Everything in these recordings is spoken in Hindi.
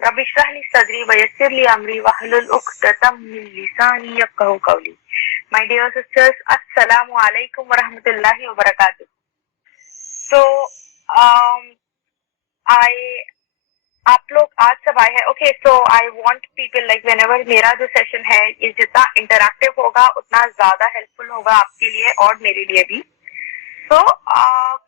रब इश्रह ली सदरी वयस्सिर ली अमरी वहलुल उक़दतम मिन लिसानी यफ़क़हू क़ौली. My dear sisters, Assalamu alaikum wa rahmatullahi wa barakatuh. So, आप लोग आज सब आए हैं. Okay, so I want people like whenever मेरा जो सेशन है ये जितना इंटरैक्टिव होगा उतना ज्यादा हेल्पफुल होगा आपके लिए और मेरे लिए भी. So,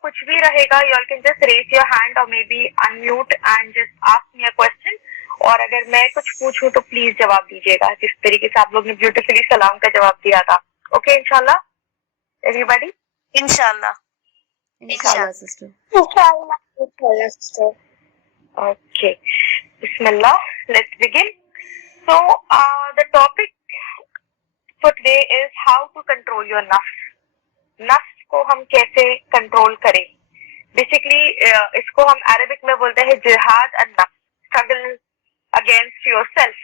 कुछ भी रहेगा, you all can just raise your hand or maybe unmute and just ask me a question. और अगर मैं कुछ पूछूं तो प्लीज जवाब दीजिएगा जिस तरीके से आप लोग ने ब्यूटीफुली सलाम का जवाब दिया था. ओके, इंशाल्लाह एवरीबॉडी. इंशाल्लाह सिस्टर. इंशाल्लाह सिस्टर. ओके, बिस्मिल्लाह, let's begin. So the topic for today is how to control your नफ्स. नफ्स को हम कैसे कंट्रोल करें. बेसिकली इसको हम अरबिक में बोलते हैं जिहाद अन नफ्स, struggle against yourself.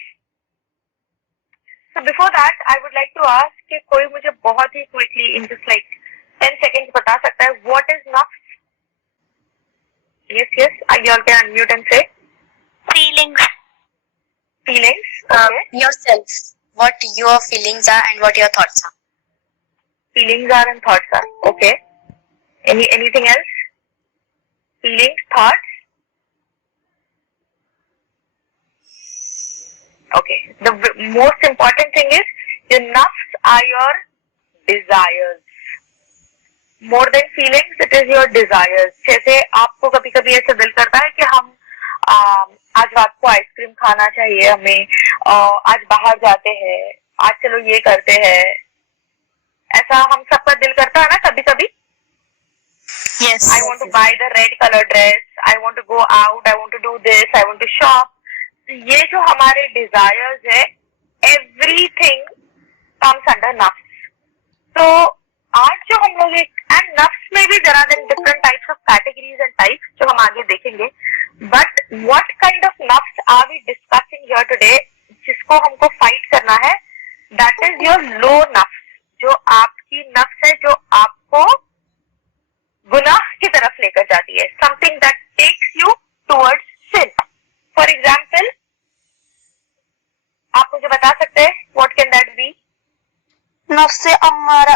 So before that, I would like to ask कि कोई मुझे बहुत ही quickly in just like 10 seconds बता सकता है what is nafs? Yes, you all can unmute and say. Feelings. Feelings. Okay. Yourself. What your feelings are and what your thoughts are. Feelings are and thoughts are. Okay. Anything else? Feelings, thoughts. Okay. The most important thing is your nafs are your desires. More than feelings, it is your desires. जैसे आपको कभी कभी ऐसा दिल करता है कि हम आज रात को आइसक्रीम खाना चाहिए हमें, आज बाहर जाते हैं, आज चलो ये करते हैं. ऐसा हम सबका दिल करता है ना कभी कभी. Yes. I want to buy the red color dress. I want to go out. I want to do this. I want to shop. ये जो हमारे डिजायर्स है, एवरीथिंग कम्स अंडर नफ्स. तो आज जो हम लोग एंड नफ्स में भी there are different types of categories and types जो हम आगे देखेंगे. बट व्हाट काइंड ऑफ नफ्स are we discussing here today, जिसको हमको फाइट करना है, दैट इज योर लो नफ्स. जो आपकी नफ्स है जो आपको गुनाह की तरफ लेकर जाती है, something that takes you towards sin. For example, आप मुझे बता सकते हैं व्हाट कैन दैट बी? नफ्से अम्मारा.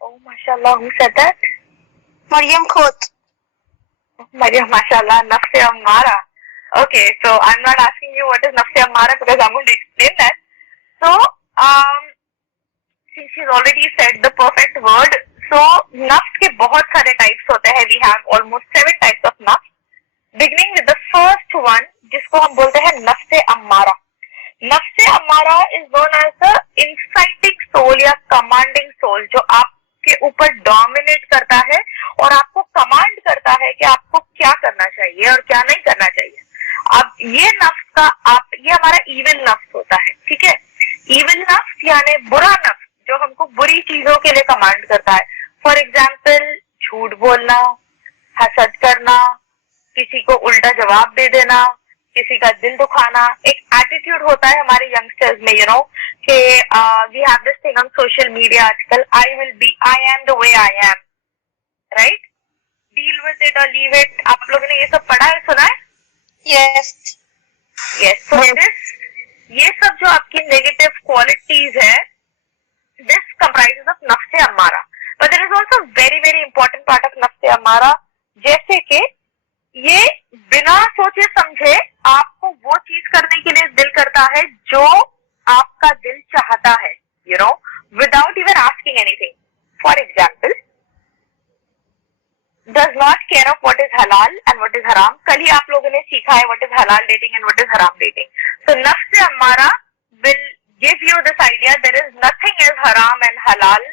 ओह माशाल्लाह, who said that? Maryam Khot. Maryam, माशाल्लाह, नफ्से Ammara. Okay, so I'm not asking you what is nafse ammara because I'm going to explain that. So, since she's already said the perfect word, so nafs के बहुत सारे types होते हैं. We have almost 7 types of nafs. Beginning with the first one, जिसको हम बोलते हैं नफ्से Ammara. नफ्से Ammara is known as the inciting soul या commanding soul, जो आपके ऊपर dominate करता है और आपको command करता है कि आपको क्या करना चाहिए और क्या नहीं करना चाहिए. अब ये नफ्स का ये हमारा evil नफ्स होता है, ठीक है. evil नफ्स यानी बुरा नफ्स जो हमको बुरी चीजों के लिए कमांड करता है. फॉर एग्जाम्पल, झूठ बोलना, हसद करना, किसी को उल्टा जवाब दे देना, किसी का दिल दुखाना. एक एटीट्यूड होता है हमारे यंगस्टर्स में, यू नो, कि we have this thing on social media आजकल, I am the way I am, right? Deal with it और लीव इट. आप लोगों ने ये सब पढ़ा है, सुना है? यस. सो ये सब जो आपकी नेगेटिव क्वालिटीज है, दिस कंप्राइजेस ऑफ नफ्से अम्मारा. But there is also very very important part of नफ्से अम्मारा, जैसे कि ये बिना सोचे समझे आपको वो चीज करने के लिए दिल करता है जो आपका दिल चाहता है, you know, without even asking anything. For example, does not care of what is हलाल एंड व्हाट इज हराम. कल ही आप लोगों ने सीखा है व्हाट इज हलाल डेटिंग एंड व्हाट इज हराम डेटिंग. सो नफ्स अम्मारा will give you this idea there is nothing is हराम एंड हलाल,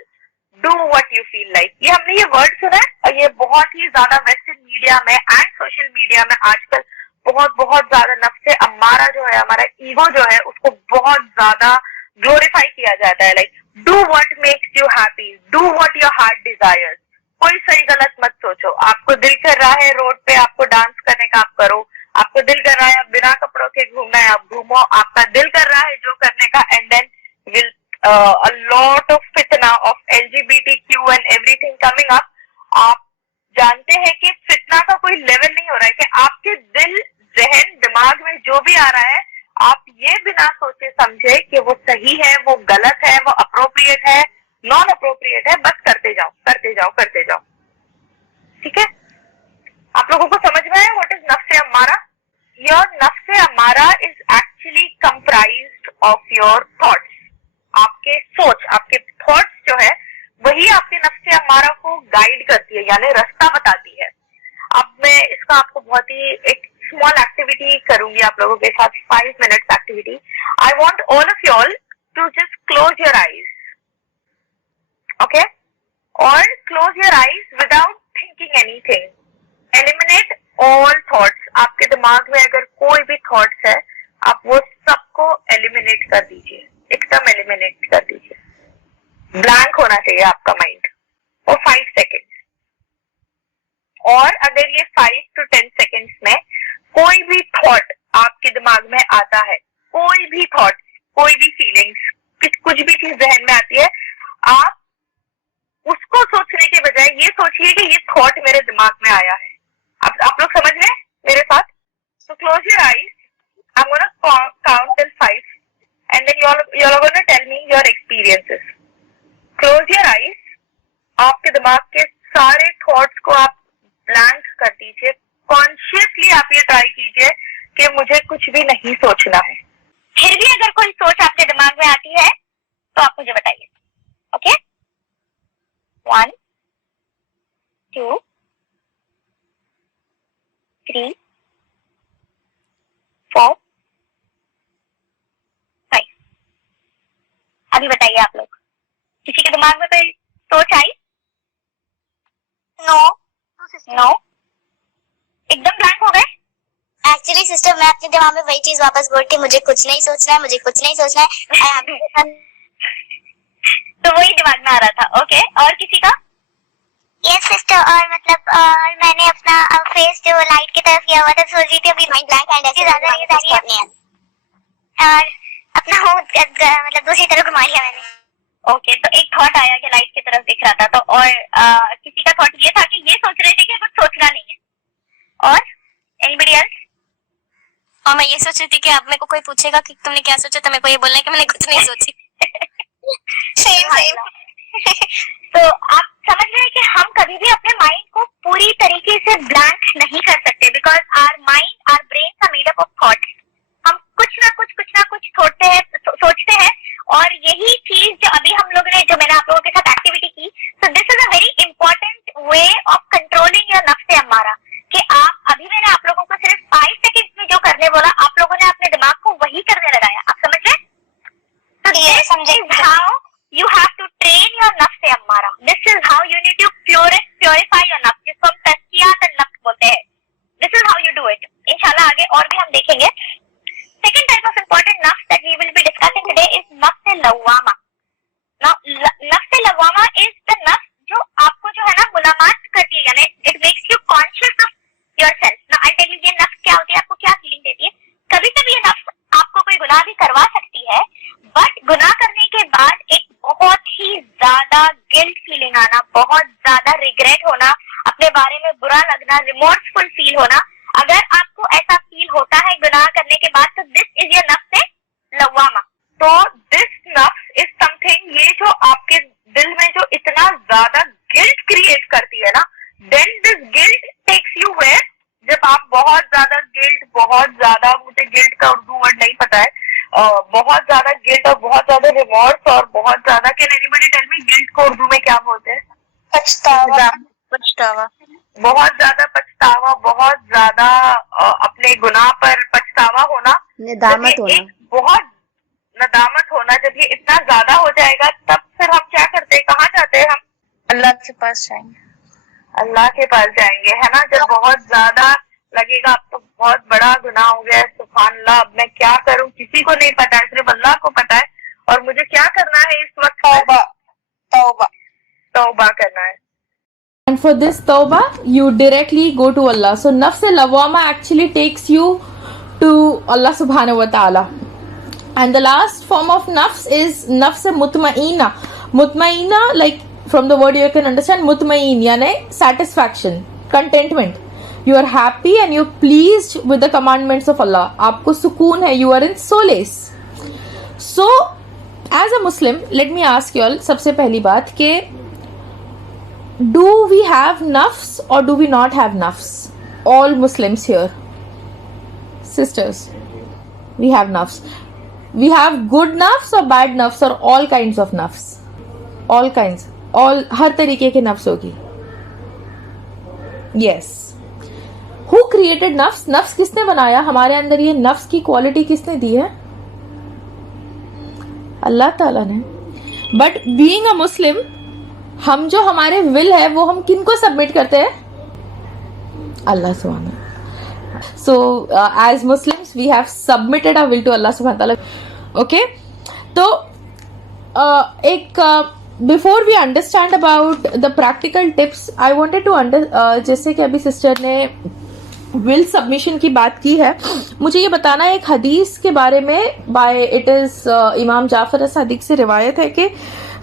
do what you feel like. ये हमने ये वर्ड सुना है और ये बहुत ही ज्यादा वेस्टर्न मीडिया में एंड सोशल मीडिया में आजकल बहुत ज्यादा नफ्से अम्मारा जो है, हमारा ईगो जो है, उसको बहुत ज्यादा ग्लोरीफाई किया जाता है. Like do what makes you happy, do what your heart desires. कोई सही गलत मत सोचो. आपको दिल कर रहा है रोड पे आपको डांस करने का, आप करो. आपको दिल कर रहा है बिना कपड़ों के घूमना है, आप घूमो. आपका दिल कर रहा है जो करने का, and then will a lot of fitna of LGBTQ and everything coming up. आप जानते हैं कि फितना का कोई लेवल नहीं हो रहा है कि आपके दिल, जहन, दिमाग में जो भी आ रहा है आप ये बिना सोचे समझे कि वो सही है, वो गलत है, वो अप्रोप्रिएट है, नॉन अप्रोप्रिएट है, बस करते जाओ करते जाओ करते जाओ। ठीक है, आप लोगों को समझ में आया व्हाट इज नफ्स अम्मारा? योर नफ्स Ammara is actually comprised of your thoughts. आपके सोच, आपके थॉट्स जो है वही आपके नफ्स अम्मारा को गाइड करती है, यानी रास्ता बताती है। अब मैं इसका आपको बहुत ही एक स्मॉल एक्टिविटी करूंगी आप लोगों के साथ, 5 minutes activity. I want all of you all to just close your eyes, okay, और close your eyes without thinking anything. Eliminate all thoughts. आपके दिमाग में अगर कोई भी थॉट्स है आप वो सबको एलिमिनेट कर दीजिए, एकदम एलिमिनेट कर दीजिए। ब्लैंक होना चाहिए आपका माइंड फॉर 5 सेकेंड्स। और अगर ये 5 to 10 सेकेंड्स में कोई भी थॉट आपके दिमाग में आता है, कोई भी थॉट, कोई भी फीलिंग्स, कुछ भी चीज जहन में आती है, आप उसको सोचने के बजाय ये सोचिए कि ये थॉट मेरे दिमाग में आया है। आप लोग समझ रहे हैं मेरे साथ? तो close your eyes, I am gonna count till 5 and then you are gonna tell me your experiences. Close your eyes, आपके दिमाग के सारे थॉट्स को आप ब्लैंक कर दीजिए। कॉन्शियसली आप ये ट्राई कीजिए कि मुझे कुछ भी नहीं सोचना है। फिर भी अगर कोई सोच आपके दिमाग में आती है तो आप मुझे बताइए, ओके? 1 2 3 4 5। अभी बताइए आप लोग, किसी के दिमाग में कोई सोच आई? नो नो, एकदम ब्लैंक हो गए। एक्चुअली सिस्टर, मैं अपने दिमाग में वही चीज वापस बोल के मुझे कुछ नहीं सोचना है, मुझे कुछ नहीं सोचना है। तो वही दिमाग में आ रहा था, ओके। और किसी का? यस सिस्टर, और मतलब और मैंने अपना फेस जो लाइट की तरफ किया हुआ था, सोच रही थी अभी माइंड ब्लैंक एंड ऐसे ज्यादा नहीं जा रही है, और अपना मुंह मतलब दूसरी तरफ घुमा लिया मैंने। ओके, तो एक थॉट आया कि लाइट की तरफ दिख रहा था, तो और किसी का थॉट ये था कि ये सोच रहे थे कि कुछ सोचना नहीं है। और एनीबडी एल्स? और मैं ये सोच रही थी कि अब मेरे को कोई पूछेगा कि तुमने क्या सोचा, तो मेरे को ये बोलना है कि मैंने कुछ नहीं सोची। सेम तो आप समझ रहे हैं कि हम कभी भी अपने माइंड को पूरी तरीके से ब्लैंक नहीं कर सकते, because our mind, our brain are made up of thoughts. हम कुछ ना कुछ सोचते हैं, और यही चीज जो अभी हम लोग ने, जो मैंने आप लोगों के साथ एक्टिविटी की, सो this is a very important way of controlling your नफ्स अम्मारा, कि आप अभी मैंने आप लोगों को सिर्फ 5 सेकेंड्स में जो करने बोला, आप लोगों ने अपने दिमाग को वही करने लगाया। आप समझ रहे? So this is how you have to train your nafs ammara. This is how you need to purify your nafs, जिसको हम तज़कियात नफ्स बोलते हैं। This is how you do it. इंशाल्लाह आगे और भी हम देखेंगे। Second type of important nafs that we will be discussing today is nafs lawwama. Now, nafs lawwama is the nafs जो आपको जो है ना मुलामात करती है, यानी it makes you conscious of yourself. Now, I tell you ये नफ्स क्या होती है, आपको क्या फीलिंग देती है। कभी कभी ये नफ्स आपको कोई गुनाह भी करवा सकती है, बट गुनाह करने के बाद एक बहुत ही ज्यादा गिल्ट फीलिंग आना, बहुत ज्यादा रिग्रेट होना, अपने बारे में बुरा लगना, रिमोर्सफुल फील होना, अगर आपको ऐसा फील होता है गुनाह करने के बाद, तो दिस इज योर नफ्स लव्वामा। तो दिस नफ्स इज समथिंग, ये जो आपके दिल में जो इतना ज्यादा गिल्ट क्रिएट करती है ना, then this guilt takes you where, जब आप बहुत ज्यादा गिल्ट, बहुत ज्यादा, मुझे गिल्ट का उर्दू वर्ड नहीं पता है, बहुत ज्यादा गिल्ट और बहुत ज्यादा रिमोर्स और बहुत ज्यादा, can anybody tell me guilt को उर्दू में क्या बोलते हैं? पछतावा। बहुत ज्यादा पछतावा, बहुत ज्यादा अपने गुनाह पर पछतावा होना, नदामत होना, बहुत नदामत होना। जब ये इतना ज्यादा हो जाएगा तब फिर हम क्या करते हैं, कहाँ जाते हैं हम? अल्लाह के पास जाएंगे। अल्लाह के पास जाएंगे, है ना। जब बहुत ज्यादा लगेगा अब तो बहुत बड़ा गुनाह हो गया है, सुभान अल्लाह, अब मैं क्या करूं, किसी को नहीं पता है, सिर्फ अल्लाह को पता है, और मुझे क्या करना है इस वक्त? तौबा करना है। and for this tawbah you directly go to Allah. So nafs lawwama actually takes you to Allah subhanahu wa ta'ala. And the last form of nafs is nafs mutmainna. Mutmainna, like from the word you can understand, mutmain yani satisfaction, contentment. you are happy and you're pleased with the commandments of Allah. आपको सुकून है, you are in solace. So as a Muslim, let me ask you all, सबसे पहली बात कि do we have nafs or do we not have nafs? All Muslims here, sisters, we have nafs. We have good nafs or bad nafs or all kinds of nafs? All kinds, all, हर तरीके के नफ्स होगी. Yes. Who created नफ्स? नफ्स किसने बनाया? हमारे अंदर ये नफ्स की क्वालिटी किसने दी है? अल्लाह ताला ने. बट बीइंग अ मुस्लिम, हम जो हमारे विल है वो हम किनको सबमिट करते हैं? अल्लाह Subhan. So as Muslims we have submitted our will to Allah subhanahu wa ta'ala. Okay, तो एक before we understand about the practical tips, I wanted to जैसे कि अभी सिस्टर ने विल सबमिशन की बात की है, मुझे ये बताना है एक हदीस के बारे में. बाय इट इज इमाम जाफर सादिक से रिवायत है कि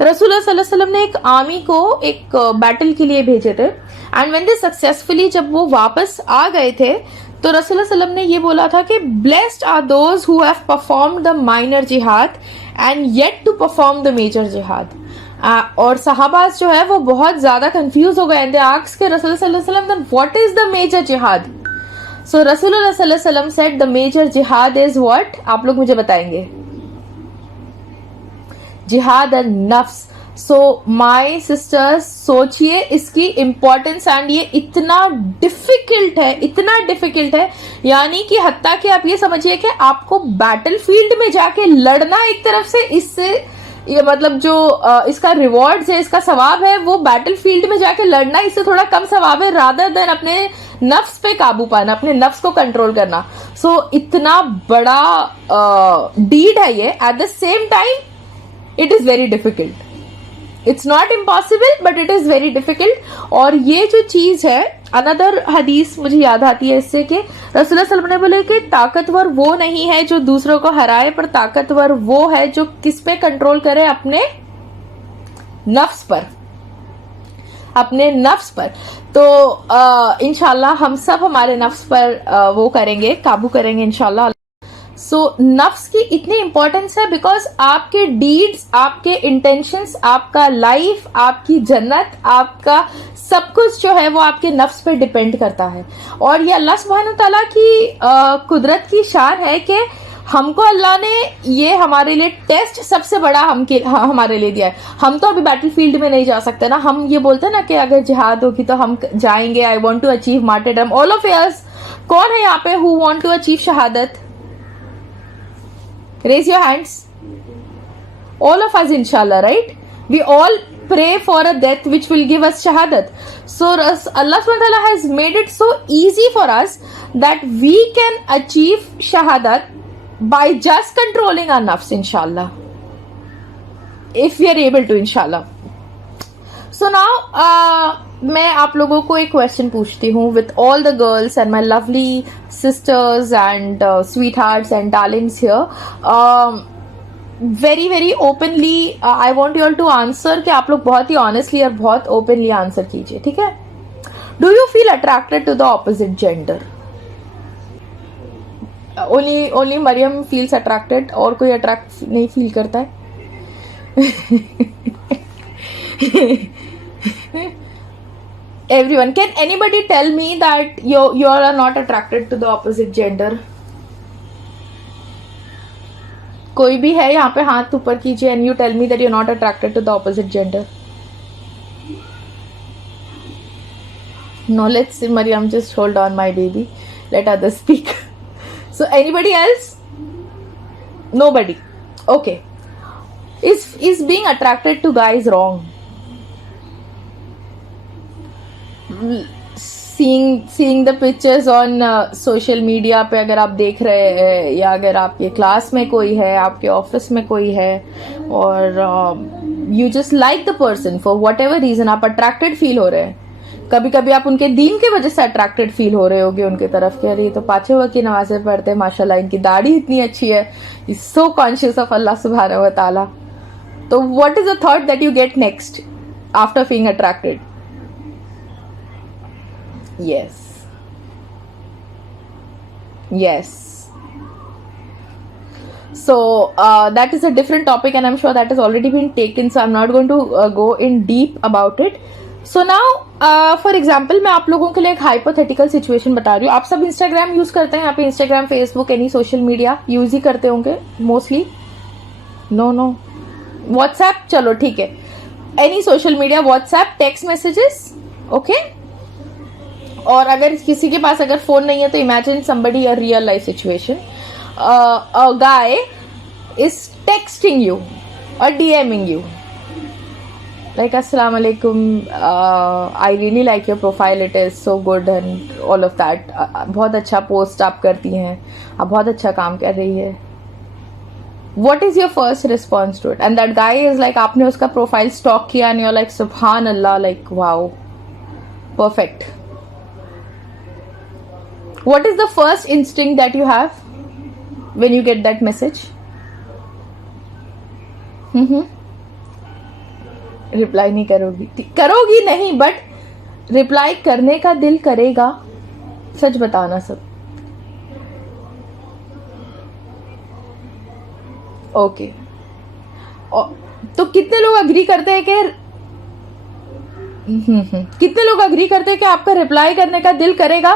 रसूलुल्लाह सल्लल्लाहु अलैहि वसल्लम ने एक आर्मी को एक बैटल के लिए भेजे थे. एंड व्हेन दे सक्सेसफुली, जब वो वापस आ गए थे, तो रसूलुल्लाह सल्लल्लाहु अलैहि वसल्लम ने ये बोला था कि blessed are those who have performed the minor जिहाद and yet to perform the major जिहाद. और सहाबाज जो है वो बहुत ज्यादा कंफ्यूज हो गए. एंड दे आस्क्ड के रसूलुल्लाह सल्लल्लाहु अलैहि वसल्लम, व्हाट इज द मेजर जिहाद? सो रसूलुल्लाह सल्लल्लाहु अलैहि वसल्लम सेड द मेजर जिहाद इज व्हाट? आप लोग मुझे बताएंगे. जिहाद एंड नफ्स. सो माय सिस्टर्स, सोचिए इसकी इंपॉर्टेंस. एंड ये इतना डिफिकल्ट है, इतना डिफिकल्ट है, यानी कि हत्ता कि आप ये समझिए कि आपको बैटल फील्ड में जाके लड़ना एक तरफ से, इससे ये मतलब जो इसका रिवॉर्ड्स है, इसका सवाब है, वो बैटल फील्ड में जाके लड़ना इससे थोड़ा कम सवाब है, रादर देन अपने नफ्स पे काबू पाना, अपने नफ्स को कंट्रोल करना. सो इतना बड़ा डीड है ये. At the same time it is very difficult. It's not impossible but it is very difficult. और ये जो चीज है, अनदर हदीस मुझे याद आती है इससे कि रसूलुल्लाह सल्लल्लाहु अलैहि वसल्लम ने बोले कि ताकतवर वो नहीं है जो दूसरों को हराए, पर ताकतवर वो है जो किस पे कंट्रोल करे? अपने नफ्स पर, अपने नफ्स पर. तो इंशाल्लाह हम सब हमारे नफ्स पर वो करेंगे, काबू करेंगे इंशाल्लाह. सो नफ्स की इतनी इंपॉर्टेंस है बिकॉज आपके डीड्स, आपके इंटेंशंस, आपका लाइफ, आपकी जन्नत, आपका सब कुछ जो है वो आपके नफ्स पे डिपेंड करता है. और ये अल्लाह सुब्हान ताला की कुदरत की शान है कि हमको अल्लाह ने ये हमारे लिए टेस्ट सबसे बड़ा हमारे लिए दिया है. हम तो अभी बैटल फील्ड में नहीं जा सकते ना. हम ये बोलते हैं ना कि अगर जिहाद होगी तो हम जाएंगे. I want to achieve martyrdom. All of yes, कौन है यहाँ पे हु वॉन्ट टू अचीव शहादत? Raise your hands. All of us, inshallah, right? We all pray for a death which will give us shahadat. So Allah subhanahu wa ta'ala has made it so easy for us that we can achieve shahadat by just controlling our nafs, inshallah. If we are able to, inshallah. So now, मैं आप लोगों को एक क्वेश्चन पूछती हूँ with all the girls and my lovely sisters and sweethearts and darlings here. Very very openly I want you all to answer कि आप लोग बहुत ही honestly और बहुत openly answer कीजिए, ठीक है? Do you feel attracted to the opposite gender? Only Mariam feels attracted, और कोई attract नहीं feel करता है? Everyone, can anybody tell me that you all are not attracted to the opposite gender? कोई भी है यहाँ पे? हाथ ऊपर कीजिए and you tell me that you're not attracted to the opposite gender. No, let's see, Mariam, just hold on, my baby. Let others speak. So anybody else? Nobody. Okay. Is being attracted to guys wrong? Seeing the pictures on social media पे अगर आप देख रहे हैं, या अगर आपके क्लास में कोई है, आपके ऑफिस में कोई है, और you just like the person for whatever reason, आप attracted feel हो रहे हैं. कभी कभी आप उनके दीन की वजह से अट्रैक्टेड फील हो रहे होगे उनके तरफ कि अरे ये तो 5 वक्त की नमाजें पढ़ते हैं, माशाल्लाह इनकी दाढ़ी इतनी अच्छी है, is so conscious of Allah सुब्हानहू व तआला. तो what is the thought that you get next after feeling attracted? Yes. Yes. So that is a different topic and I'm sure that has already been taken, so I'm not going to go in deep about it. So now for example मैं आप लोगों के लिए एक hypothetical situation बता रही हूँ. आप सब Instagram यूज करते हैं यहाँ पे? Instagram, Facebook, any social media use ही करते होंगे मोस्टली. नो WhatsApp चलो ठीक है. Any social media, WhatsApp, text messages, okay. और अगर किसी के पास अगर फोन नहीं है तो imagine somebody a real life situation. A guy is texting you or DMing you like assalamu alaikum, I really like your profile, it is so good and all of that. बहुत अच्छा पोस्ट आप करती हैं, आप बहुत अच्छा काम कर रही है. What is your first response to it? And that guy is like, आपने उसका प्रोफाइल स्टॉक किया and you're like subhan Allah, like wow, perfect. What is the first instinct that you have when you get that message? Reply नहीं करोगी नहीं, बट रिप्लाई करने का दिल करेगा. सच बताना सब. ओके. तो कितने लोग अग्री करते हैं कि कितने लोग अग्री करते हैं कि आपका रिप्लाई करने का दिल करेगा?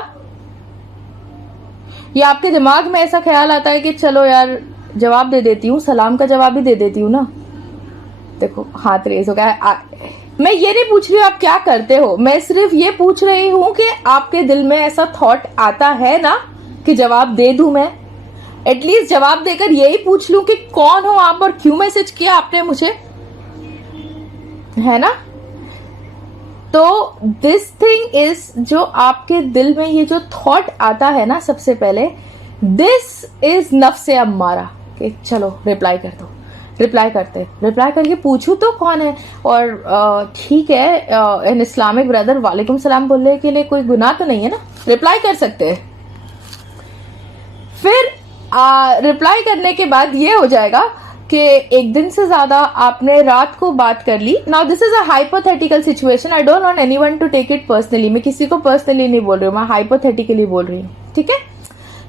या आपके दिमाग में ऐसा ख्याल आता है कि चलो यार जवाब दे देती हूँ, सलाम का जवाब भी दे देती हूँ ना. देखो हाथ रेस हो गया. मैं ये नहीं पूछ रही हूँ आप क्या करते हो, मैं सिर्फ ये पूछ रही हूँ कि आपके दिल में ऐसा थॉट आता है ना कि जवाब दे दूं मैं. एटलीस्ट जवाब देकर यही पूछ लूं कि कौन हो आप और क्यों मैसेज किया आपने मुझे, है ना. तो दिस थिंग इज, जो आपके दिल में ये जो थॉट आता है ना, सबसे पहले दिस इज नफ्स अम्मारा कि चलो रिप्लाई कर दो. रिप्लाई करके पूछूं तो कौन है. और ठीक है, इन इस्लामिक ब्रदर वालेकुम सलाम बोलने के लिए कोई गुनाह तो नहीं है ना, रिप्लाई कर सकते हैं. फिर रिप्लाई करने के बाद ये हो जाएगा कि एक दिन से ज्यादा आपने रात को बात कर ली. Now this is a hypothetical situation, I don't want anyone to take it personally. मैं किसी को पर्सनली नहीं बोल रही हूँ, मैं हाइपोथेटिकली बोल रही हूँ, ठीक है.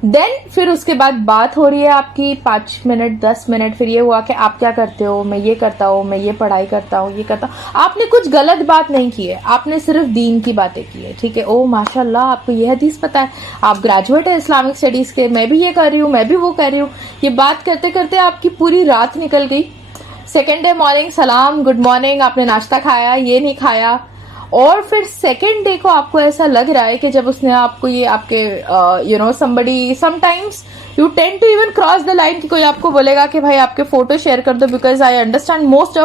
देन फिर उसके बाद बात हो रही है आपकी 5 मिनट 10 मिनट. फिर ये हुआ कि आप क्या करते हो, मैं ये करता हूँ, मैं ये पढ़ाई करता हूँ, ये करता हूँ. आपने कुछ गलत बात नहीं की है, आपने सिर्फ दीन की बातें की है, ठीक है. ओ माशाल्लाह, आपको ये हदीस पता है, आप ग्रेजुएट है इस्लामिक स्टडीज के, मैं भी ये कर रही हूँ, मैं भी वो कर रही हूँ. ये बात करते करते आपकी पूरी रात निकल गई. सेकेंड डे मॉर्निंग सलाम, गुड मॉर्निंग, आपने नाश्ता खाया, ये नहीं खाया. और फिर सेकेंड डे को आपको ऐसा लग रहा है कि जब उसने आपको ये आपके somebody, sometimes you tend to even cross the line, कि कोई आपको बोलेगा कि भाई आपके फोटो शेयर कर दो, because I understand most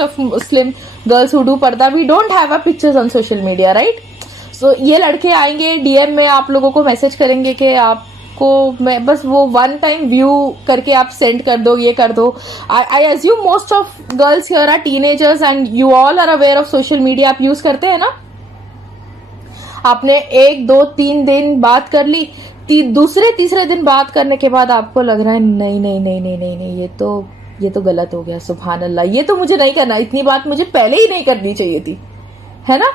of Muslim girls who do purdah, we don't have a pictures on social media, right. So ये लड़के आएंगे डीएम में, आप लोगों को मैसेज करेंगे कि आपको मैं बस वो वन टाइम व्यू करके आप सेंड कर दो, ये कर दो. I assume most of girls here are teenagers and you all are aware of social media. आप यूज करते हैं ना. आपने 1 2 3 दिन बात कर ली, दूसरे तीसरे दिन बात करने के बाद आपको लग रहा है नहीं, ये तो गलत हो गया, सुभान अल्लाह, ये तो मुझे नहीं करना, इतनी बात मुझे पहले ही नहीं करनी चाहिए थी, है ना.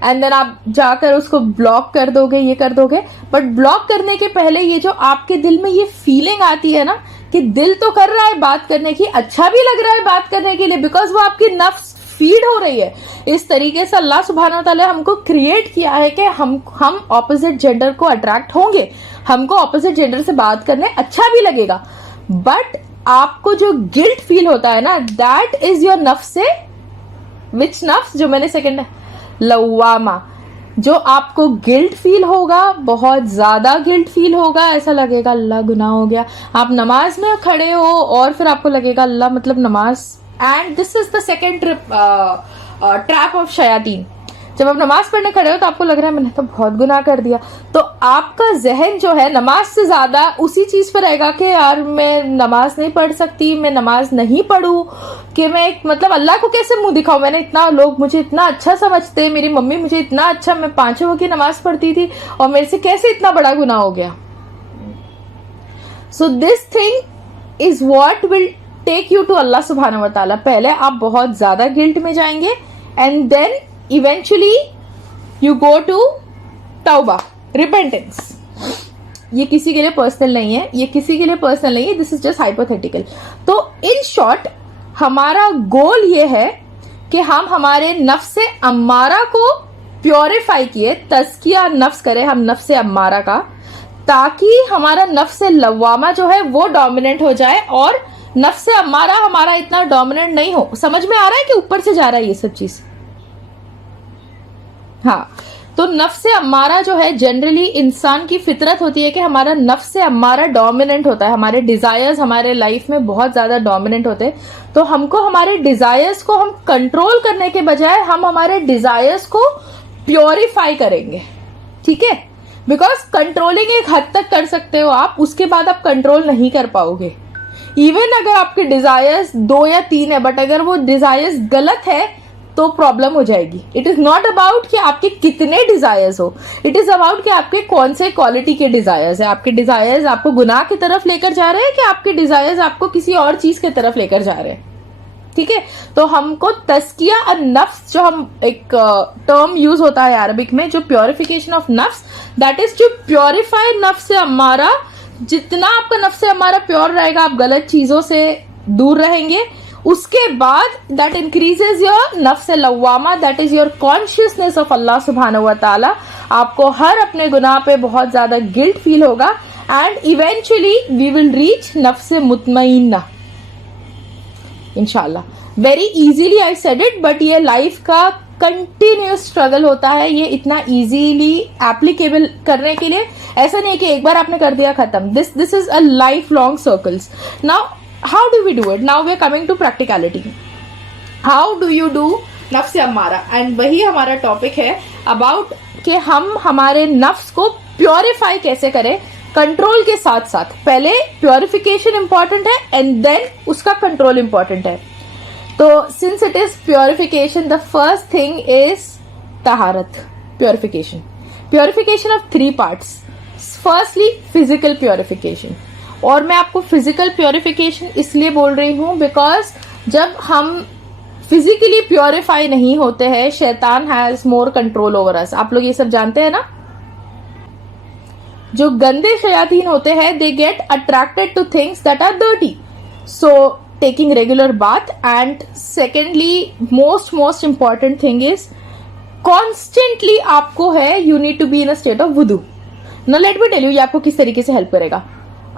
एंड देन आप जाकर उसको ब्लॉक कर दोगे, ये कर दोगे. बट ब्लॉक करने के पहले ये जो आपके दिल में ये फीलिंग आती है ना कि दिल तो कर रहा है बात करने की, अच्छा भी लग रहा है बात करने के लिए, बिकॉज वो आपकी नफ्स फीड हो रही है. इस तरीके से अल्लाह सुब्हानहू व तआला हमको क्रिएट किया है कि हम ऑपोजिट जेंडर को अट्रैक्ट होंगे, हमको ऑपोजिट जेंडर से बात करने अच्छा भी लगेगा. बट आपको जो गिल्ट फील होता है ना, दैट इज योर नफ्स से, विच नफ्स, जो मैंने सेकेंड लवामा, जो आपको गिल्ट फील होगा, बहुत ज्यादा गिल्ट फील होगा. ऐसा लगेगा अल्लाह गुनाह हो गया. आप नमाज में खड़े हो और फिर आपको लगेगा अल्लाह, मतलब नमाज. And this is the second trap of शयातीन. जब आप नमाज पढ़ने खड़े हो तो आपको लग रहा है मैंने तो बहुत गुनाह कर दिया, तो आपका जहन जो है नमाज से ज्यादा उसी चीज पर रहेगा कि यार मैं नमाज नहीं पढ़ सकती, मैं नमाज नहीं पढ़ूं, कि मैं मतलब अल्लाह को कैसे मुंह दिखाऊं. मैंने इतना, लोग मुझे इतना अच्छा समझते, मेरी मम्मी मुझे इतना अच्छा, मैं 5 वक्त की नमाज पढ़ती थी और मेरे से कैसे इतना बड़ा गुनाह हो गया. So this thing is what will take you to Allah सुब्हानहू व तआला. पहले आप बहुत ज्यादा गिल्ट में जाएंगे and then eventually you go to tauba, repentance. ये किसी के लिए पर्सनल नहीं है, ये किसी के लिए पर्सनल नहीं है, दिस इज जस्ट हाइपोथेटिकल। तो इन शॉर्ट हमारा गोल ये है कि हम हमारे नफ्स अम्मारा को प्योरीफाई किए, तज़किया नफ्स करें हम नफ्स अम्मारा का, ताकि हमारा नफ्स लवामा जो है वो डोमिनेंट हो जाए और नफ्स अम्मारा हमारा इतना डोमिनेंट नहीं हो। समझ में आ रहा है कि ऊपर से जा रहा है ये सब चीज? हाँ, तो नफ्स अम्मारा जो है जनरली इंसान की फितरत होती है कि हमारा नफ्स अम्मारा डोमिनेंट होता है, हमारे डिजायर्स हमारे लाइफ में बहुत ज्यादा डोमिनेंट होते हैं। तो हमको हमारे डिजायर्स को हम कंट्रोल करने के बजाय हम हमारे डिजायर्स को प्योरीफाई करेंगे, ठीक है? बिकॉज कंट्रोलिंग एक हद तक कर सकते हो आप, उसके बाद आप कंट्रोल नहीं कर पाओगे। इवन अगर आपके डिजायर्स 2 या 3 है, बट अगर वो डिजायर्स गलत है तो प्रॉब्लम हो जाएगी। इट इज नॉट अबाउट कि आपके कितने डिजायर्स हो, इट इज अबाउट कि आपके कौन से क्वालिटी के डिजायर्स है। आपके डिजायर्स आपको गुनाह की तरफ लेकर जा रहे हैं कि आपके डिजायर्स आपको किसी और चीज की तरफ लेकर जा रहे हैं, ठीक है? तो हमको तस्किया और नफ्स, जो हम एक टर्म यूज होता है अरबिक में, जो प्योरिफिकेशन ऑफ नफ्स, दैट इज टू प्योरीफाई नफ्स अम्मारा। जितना आपका नफ्स अम्मारा प्योर रहेगा, आप गलत चीजों से दूर रहेंगे। उसके बाद दैट इंक्रीजेज योर नफ्स लवामा, that is your consciousness of Allah सुब्हानहू व तआला। आपको हर अपने गुनाह पे बहुत ज्यादा गिल्ट फील होगा and eventually we will reach नफ्स मुतमईन्ना इंशाल्लाह। Very easily I said it, but ये लाइफ का कंटिन्यूस स्ट्रगल होता है। ये इतना इजीली एप्लीकेबल करने के लिए ऐसा नहीं है कि एक बार आपने कर दिया खत्म। This is a life long circles. Now how do we do it? Now we are coming to practicality. How do you do नफ्स अम्मारा? एंड वही हमारा टॉपिक है अबाउट कि हम हमारे नफ्स को प्योरीफाई कैसे करें कंट्रोल के साथ साथ। पहले प्योरिफिकेशन इंपॉर्टेंट है एंड देन उसका कंट्रोल इंपॉर्टेंट है। तो since it is purification, the first thing is तहारत, purification. Purification of 3 parts. Firstly physical purification, और मैं आपको फिजिकल प्योरिफिकेशन इसलिए बोल रही हूं बिकॉज जब हम फिजिकली प्योरीफाई नहीं होते हैं, शैतान has more control over us. आप लोग ये सब जानते हैं ना? जो गंदे शयातीन होते हैं, they get attracted to things that are dirty, so taking regular bath. And secondly most important thing is constantly आपको है, you need to be in a state of वुदू। ना लेट मी टेल यू, ये आपको किस तरीके से हेल्प करेगा।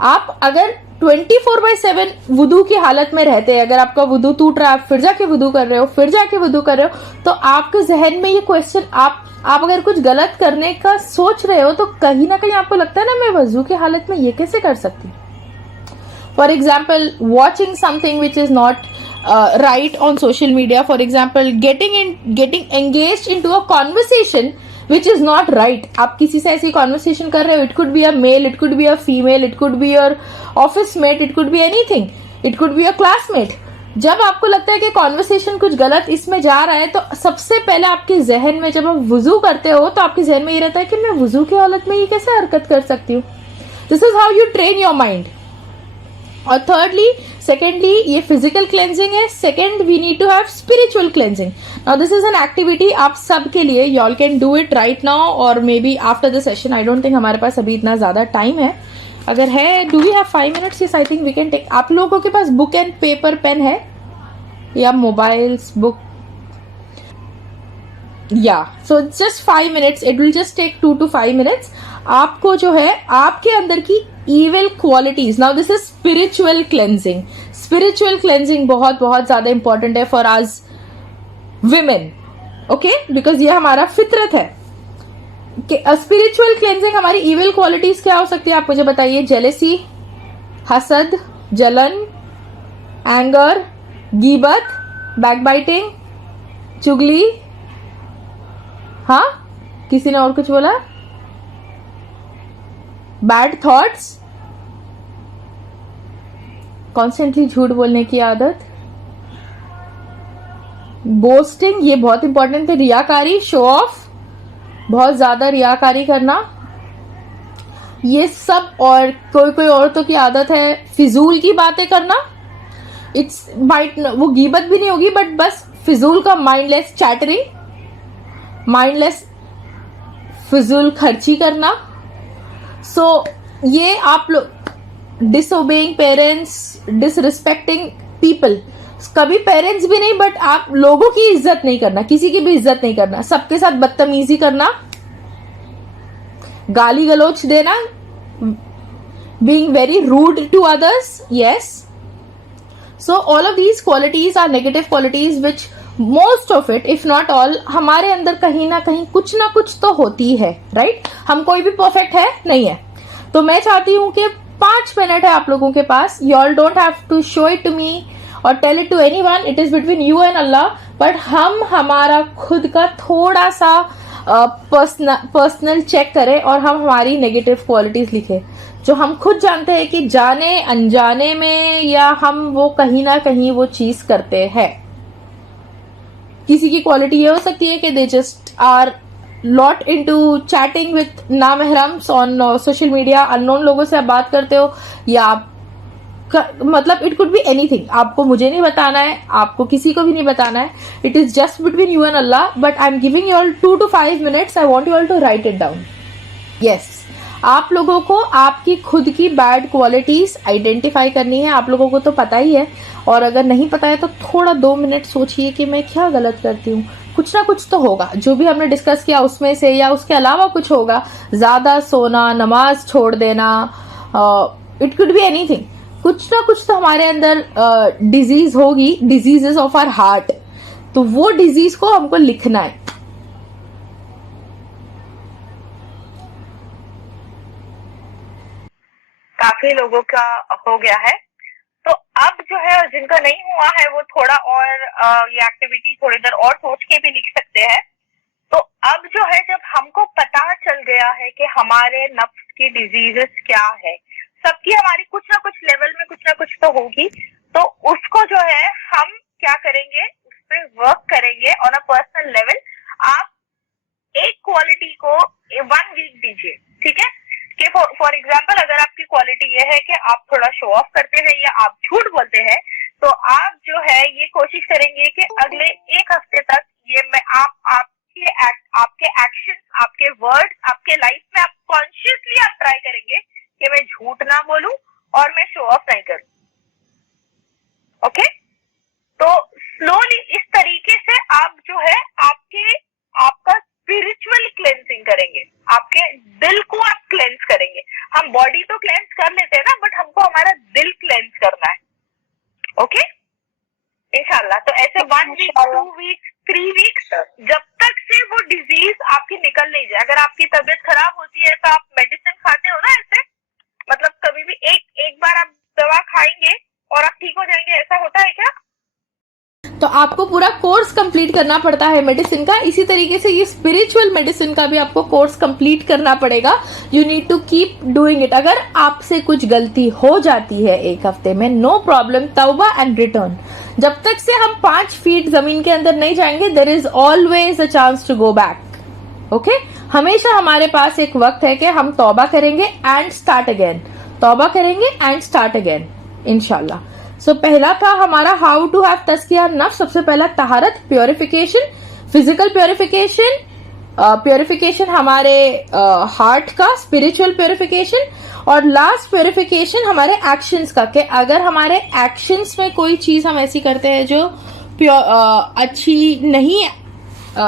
आप अगर 24/7 वुदू की हालत में रहते हैं, अगर आपका वुदू टूट रहा है, आप फिर जाके वुदू कर रहे हो, फिर जाके वुदू कर रहे हो, तो आपके जहन में ये क्वेश्चन, आप अगर कुछ गलत करने का सोच रहे हो तो कहीं ना कहीं आपको लगता है ना, मैं वजू की हालत में ये कैसे कर सकती हूँ। For example watching something which is not right on social media, for example getting engaged into a conversation which is not right. आप किसी से ऐसी conversation कर रहे हो, it could be a male, it could be a female, it could be your office mate, it could be anything, it could be a classmate. जब आपको लगता है कि कॉन्वर्सेशन कुछ गलत इसमें जा रहा है, तो सबसे पहले आपके जहन में, जब आप वुजू करते हो तो आपके जहन में ये रहता है कि मैं वुजू की हालत में ये कैसे हरकत कर सकती हूँ। This is how you train your mind. और सेकेंडली ये फिजिकल क्लेंजिंग है। Second, we need to have spiritual cleansing. Now this is an activity आप सब के लिए, you all can do it right now और maybe after the session. I don't think हमारे पास अभी इतना ज्यादा टाइम है। अगर है, do we have 5 minutes? Yes, I think we can take. आप लोगों के पास बुक एंड पेपर पेन है या मोबाइल्स बुक? या so just 5 minutes, it will just take 2 to 5 minutes। आपको जो है आपके अंदर की evil qualities, now this is spiritual cleansing. Spiritual cleansing बहुत ज्यादा important है for us women, okay? because ये हमारा फितरत है कि spiritual cleansing। हमारी evil qualities क्या हो सकती है, आप मुझे बताइए। जेलेसी, हसद, जलन, एंगर, गीबत, बैकबाइटिंग, चुगली, हाँ किसी ने और कुछ बोला? बैड थॉट्स, कॉन्स्टेंटली झूठ बोलने की आदत, बोस्टिंग, ये बहुत इंपॉर्टेंट है। रियाकारी, शो ऑफ, बहुत ज्यादा रियाकारी करना, ये सब। और कोई औरतों की आदत है फिजूल की बातें करना। इट्स माइट, वो गीबत भी नहीं होगी, बट बस फिजूल का माइंडलेस चैटरिंग, माइंडलेस फिजूल खर्ची करना। सो ये आप लोग डिसोबेइंग पेरेंट्स, डिसरिस्पेक्टिंग पीपल, कभी पेरेंट्स भी नहीं बट आप लोगों की इज्जत नहीं करना, किसी की भी इज्जत नहीं करना, सबके साथ बदतमीजी करना, गाली गलौच देना, being very rude to others, yes. So all of these qualities are negative qualities which most of it, if not all, हमारे अंदर कहीं ना कहीं कुछ ना कुछ तो होती है, right? हम कोई भी परफेक्ट है नहीं है। तो मैं चाहती हूं कि 5 मिनट है आप लोगों के पास, you all don't have to show it to me or tell it to anyone, it is between you and Allah, but हम हमारा खुद का थोड़ा सा पर्सनल चेक करें और हम हमारी नेगेटिव क्वालिटीज लिखें जो हम खुद जानते हैं कि जाने अनजाने में या हम वो कहीं ना कहीं वो चीज करते हैं। किसी की क्वालिटी ये हो सकती है कि they just are lot into chatting with नामहरम्स ऑन सोशल मीडिया, अननोन लोगों से आप बात करते हो, या आप मतलब इट कुड बी एनीथिंग, आपको मुझे नहीं बताना है, आपको किसी को भी नहीं बताना है, it is just between you and Allah, but I am giving you all 2 to 5 minutes, I want you all to write it down. Yes, आप लोगों को आपकी खुद की बैड क्वालिटीज आइडेंटिफाई करनी है, आप लोगों को तो पता ही है, और अगर नहीं पता है तो थोड़ा 2 मिनट सोचिए कि मैं क्या गलत करती हूँ, कुछ ना कुछ तो होगा जो भी हमने डिस्कस किया उसमें से, या उसके अलावा कुछ होगा, ज्यादा सोना, नमाज छोड़ देना, इट कुड बी एनीथिंग, कुछ ना कुछ तो हमारे अंदर डिजीज होगी, डिजीजेस ऑफ आवर हार्ट, तो वो डिजीज को हमको लिखना है। काफी लोगों का हो गया है, तो अब जो है जिनका नहीं हुआ है वो थोड़ा और ये एक्टिविटी थोड़ी देर और सोच के भी लिख सकते हैं। तो अब जो है जब हमको पता चल गया है कि हमारे नफ्स की डिजीजेस क्या है, सबकी हमारी कुछ ना कुछ लेवल में कुछ ना कुछ तो होगी, तो उसको जो है हम क्या करेंगे, उस पर वर्क करेंगे ऑन अ पर्सनल लेवल। आप एक क्वालिटी को 1 वीक दीजिए, ठीक है, कि फॉर एग्जाम्पल अगर आपकी क्वालिटी ये है कि आप थोड़ा शो ऑफ करते हैं या आप झूठ बोलते हैं, तो आप जो है ये कोशिश करेंगे कि अगले 1 हफ्ते तक ये मैं आपके एक्शन, आपके वर्ड, आपके लाइफ में आप कॉन्शियसली आप ट्राई करेंगे कि मैं झूठ ना बोलूं और मैं शो ऑफ नहीं करूं। ओके, तो स्लोली इस तरीके से आप जो है आपका स्पिरिचुअल क्लेंसिंग करेंगे, आपके दिल को आप क्लेंस करेंगे। हम बॉडी तो क्लेंस कर लेते हैं ना, बट हमको हमारा दिल क्लेंस करना है। ओके, इंशाल्लाह। तो ऐसे 1 वीक, 2 वीक, 3 वीक्स, जब तक से वो डिजीज आपकी निकल नहीं जाए। अगर आपकी तबीयत खराब होती है तो आप मेडिसिन खाते हो ना, ऐसे मतलब कभी भी एक बार आप दवा खाएंगे और आप ठीक हो जाएंगे, ऐसा होता है क्या? तो आपको पूरा कोर्स कंप्लीट करना पड़ता है मेडिसिन का, इसी तरीके से ये स्पिरिचुअल मेडिसिन का भी आपको कोर्स कंप्लीट करना पड़ेगा। You need to keep doing it. अगर आपसे कुछ गलती हो जाती है 1 हफ्ते में, नो प्रॉब्लम, तौबा एंड रिटर्न। जब तक से हम 5 फीट जमीन के अंदर नहीं जाएंगे, there is always a chance to go back. Okay, हमेशा हमारे पास एक वक्त है कि हम तौबा करेंगे एंड स्टार्ट अगेन, तौबा करेंगे एंड स्टार्ट अगेन इंशाल्लाह। सो पहला था हमारा हाउ टू हैव तस्किया नफ्स। सबसे पहला तहारत, प्योरिफिकेशन, फिजिकल प्योरिफिकेशन, प्योरिफिकेशन हमारे हार्ट का, स्पिरिचुअल प्योरिफिकेशन, और लास्ट प्योरिफिकेशन हमारे एक्शंस का, कि अगर हमारे एक्शंस में कोई चीज हम ऐसी करते हैं जो अच्छी नहीं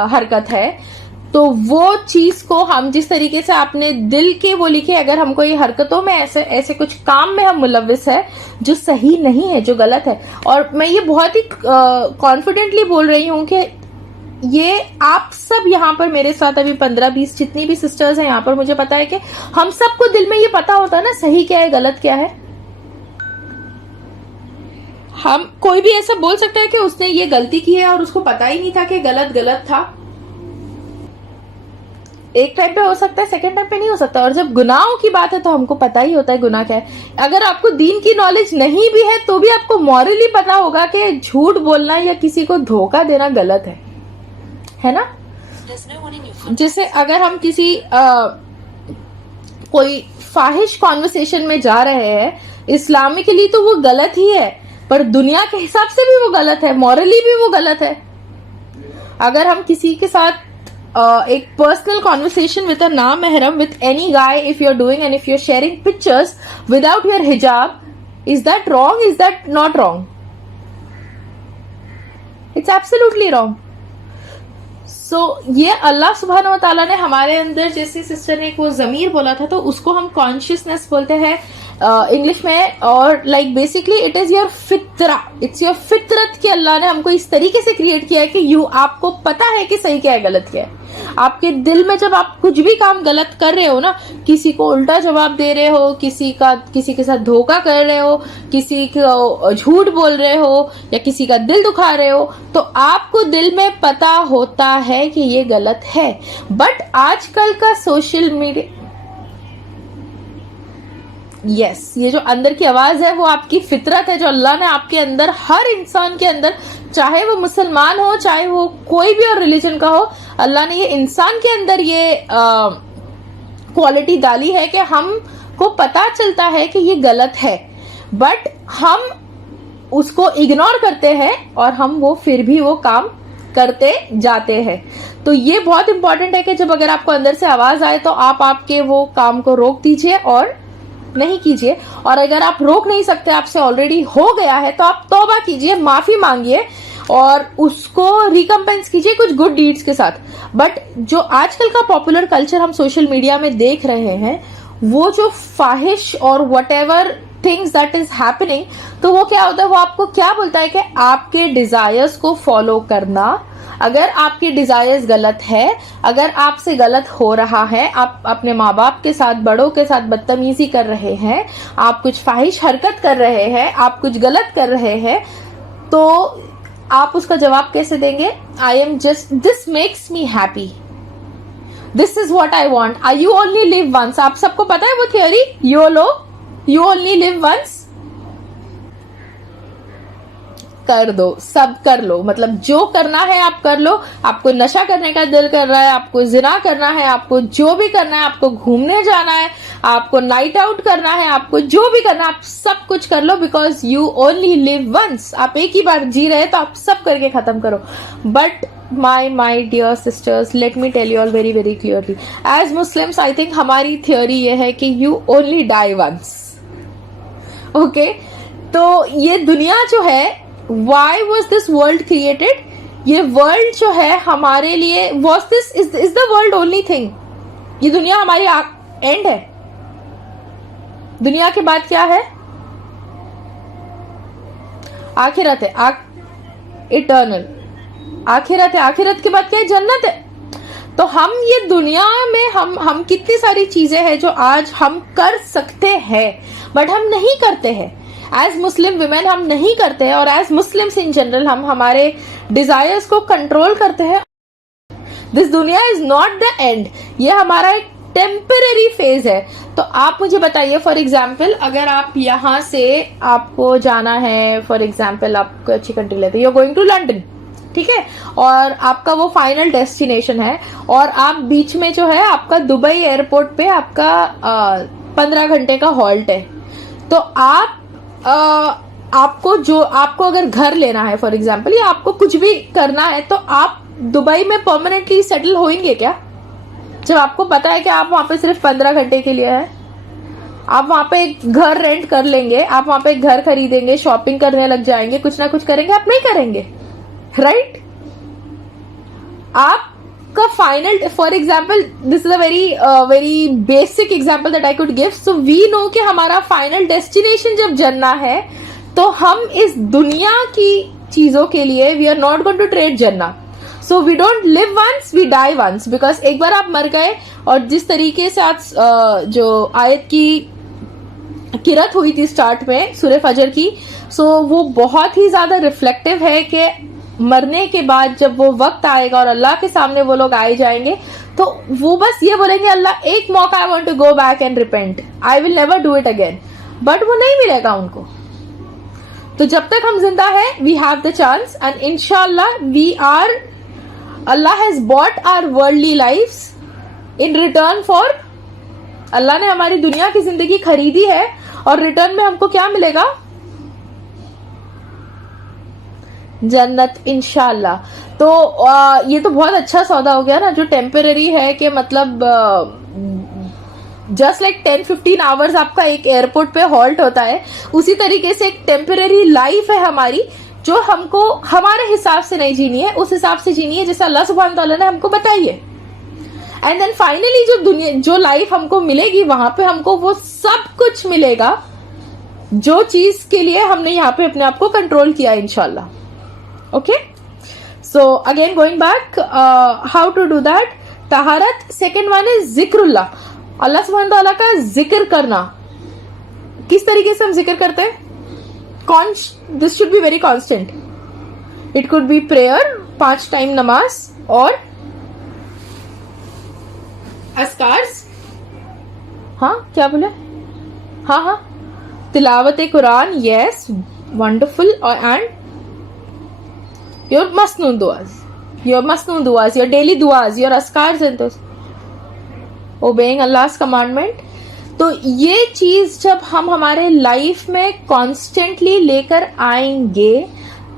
हरकत है, तो वो चीज को हम जिस तरीके से आपने दिल के वो लिखे, अगर हम कोई हरकतों में ऐसे कुछ काम में हम मुलविस है जो सही नहीं है, जो गलत है, और मैं ये बहुत ही कॉन्फिडेंटली बोल रही हूँ कि ये आप सब यहाँ पर मेरे साथ अभी 15-20 जितनी भी सिस्टर्स हैं यहाँ पर, मुझे पता है कि हम सबको दिल में ये पता होता है ना सही क्या है गलत क्या है। हम कोई भी ऐसा बोल सकता है कि उसने ये गलती की है और उसको पता ही नहीं था कि गलत था। एक टाइम पे हो सकता है, सेकंड टाइम पे नहीं हो सकता। और जब गुनाहों की बात है तो हमको पता ही होता है गुनाह क्या है। अगर आपको दीन की नॉलेज नहीं भी है तो भी आपको मॉरली पता होगा कि झूठ बोलना या किसी को धोखा देना गलत है ना। जैसे अगर हम किसी कोई फाहिश कॉन्वर्सेशन में जा रहे हैं, इस्लामिकली तो वो गलत ही है, पर दुनिया के हिसाब से भी वो गलत है, मॉरली भी वो गलत है। अगर हम किसी के साथ एक पर्सनल कॉन्वर्सेशन विद अ ना महरम with any guy if you are doing and if you are sharing pictures without your हिजाब, is that wrong? Is that not wrong? It's absolutely wrong. So ये अल्लाह सुब्हानहू व तआला ने हमारे अंदर, जैसे सिस्टर ने एक वो ज़मीर बोला था, तो उसको हम कॉन्शियसनेस बोलते हैं इंग्लिश में. और like basically it is your फितरा, इट्स योर फितरत कि अल्लाह ने हमको इस तरीके से क्रिएट किया है कि आपको पता है कि सही क्या है गलत क्या है. आपके दिल में जब आप कुछ भी काम गलत कर रहे हो ना, किसी को उल्टा जवाब दे रहे हो, किसी के साथ धोखा कर रहे हो, किसी को झूठ बोल रहे हो, या किसी का दिल दुखा रहे हो, तो आपको दिल में पता होता है कि ये गलत है. बट आजकल का सोशल मीडिया, यस, ये जो अंदर की आवाज है वो आपकी फितरत है, जो अल्लाह ने आपके अंदर, हर इंसान के अंदर, चाहे वो मुसलमान हो, चाहे वो कोई भी और रिलीजन का हो, अल्लाह ने ये इंसान के अंदर ये क्वालिटी डाली है कि हमको पता चलता है कि ये गलत है, बट हम उसको इग्नोर करते हैं और हम वो फिर भी वो काम करते जाते हैं. तो ये बहुत इंपॉर्टेंट है कि जब अगर आपको अंदर से आवाज आए तो आप आपके वो काम को रोक दीजिए और नहीं कीजिए. और अगर आप रोक नहीं सकते, आपसे ऑलरेडी हो गया है, तो आप तौबा कीजिए, माफी मांगिए और उसको रिकम्पेंस कीजिए कुछ गुड डीड्स के साथ. बट जो आजकल का पॉपुलर कल्चर हम सोशल मीडिया में देख रहे हैं, वो जो फाहिश और whatever things that is happening, तो वो क्या होता है, वो आपको क्या बोलता है कि आपके डिजायर्स को फॉलो करना. अगर आपकी डिजायर्स गलत है, अगर आपसे गलत हो रहा है, आप अपने माँ बाप के साथ, बड़ों के साथ बदतमीजी कर रहे हैं, आप कुछ फाहिश हरकत कर रहे हैं, आप कुछ गलत कर रहे हैं, तो आप उसका जवाब कैसे देंगे? I am just, this makes me happy, this is what I want, I you only live once. आप सबको पता है वो theory, YOLO, you only live once. कर दो, सब कर लो, मतलब जो करना है आप कर लो. आपको नशा करने का दिल कर रहा है, आपको जिना करना है, आपको जो भी करना है, आपको घूमने जाना है, आपको नाइट आउट करना है, आपको जो भी करना है, आप सब कुछ कर लो, because you only live once. आप एक ही बार जी रहे, तो आप सब करके खत्म करो. But my dear sisters, let me tell you all very very clearly, as Muslims I think हमारी theory ये है कि you only die once. okay? तो ये दुनिया जो है, why was this world created? ये वर्ल्ड जो है हमारे लिए, was this, is the world only thing? ये दुनिया हमारी एंड है. दुनिया के बाद क्या है? आखिरत है, इटर्नल आखिरत है. आखिरत के बाद क्या है? जन्नत है. तो हम ये दुनिया में हम कितनी सारी चीजें हैं जो आज हम कर सकते हैं, बट हम नहीं करते हैं. एज मुस्लिम विमेन हम नहीं करते हैं, और एज मुस्लिम्स इन जनरल हम हमारे डिजायर्स को कंट्रोल करते हैं. दिस दुनिया इज नॉट द एंड, ये हमारा एक टेम्पररी फेज है. तो आप मुझे बताइए, फॉर एग्जाम्पल अगर आप यहाँ से, आपको जाना है, फॉर एग्जाम्पल आप अच्छी कंट्री लेते हैं, you are going to London, ठीक है, और आपका वो फाइनल डेस्टिनेशन है, और आप बीच में जो है आपका दुबई एयरपोर्ट पे आपका 15 घंटे का हॉल्ट है. तो आपको अगर घर लेना है फॉर एग्जाम्पल, या आपको कुछ भी करना है, तो आप दुबई में परमानेंटली सेटल होंगे क्या? जब आपको पता है कि आप वहां पे सिर्फ 15 घंटे के लिए है, आप वहां पे एक घर रेंट कर लेंगे, आप वहां पे एक घर खरीदेंगे, शॉपिंग करने लग जाएंगे, कुछ ना कुछ करेंगे, आप नहीं करेंगे, राइट? आपका final, for example this is a very basic example that I could give. So we know कि हमारा फाइनल डेस्टिनेशन जब जन्ना है, तो हम इस दुनिया की चीजों के लिए we are not going to trade जन्ना. So we don't live once, we die once, because एक बार आप मर गए. और जिस तरीके से आज जो आयत की किरत हुई थी स्टार्ट में सूरह फजर की, सो वो बहुत ही ज्यादा रिफ्लेक्टिव है कि मरने के बाद जब वो वक्त आएगा और अल्लाह के सामने वो लोग आए जाएंगे, तो वो बस ये बोलेंगे, अल्लाह एक मौका, I want to go back and repent, I will never do it again. But वो नहीं मिलेगा उनको. तो जब तक हम जिंदा है, we have the chance, and इंशाल्लाह we are, Allah has bought our worldly lives in return for, Allah ने हमारी दुनिया की जिंदगी खरीदी है, और रिटर्न में हमको क्या मिलेगा? जन्नत, इंशाल्लाह. तो ये तो बहुत अच्छा सौदा हो गया ना, जो टेम्पररी है कि मतलब जस्ट लाइक 10-15 आवर्स आपका एक एयरपोर्ट पे हॉल्ट होता है, उसी तरीके से एक टेम्पररी लाइफ है हमारी, जो हमको हमारे हिसाब से नहीं जीनी है, उस हिसाब से जीनी है जैसे अल्लाह सुब्हान तआला ने हमको बताई है। एंड देन फाइनली जो लाइफ हमको मिलेगी, वहां पे हमको वो सब कुछ मिलेगा जो चीज के लिए हमने यहाँ पे अपने आप को कंट्रोल किया, इंशाल्लाह। Okay, so again going back, how to do that? तहारत। सेकेंड वन इज जिक्रुल्लाह, अल्लाह सुब्हान तआला का जिक्र करना। किस तरीके से हम जिक्र करते हैं? This should be very constant. It could be prayer, 5 time नमाज, और अस्कार्स। हाँ, क्या बोले? हाँ, तिलावत Quran, yes, wonderful, and your मसनून दुआज, योर डेली दुआज, योर अस्कार्स, एंड ओबेइंग अल्लाह's कमांडमेंट। तो ये चीज जब हम हमारे लाइफ में कॉन्स्टेंटली लेकर आएंगे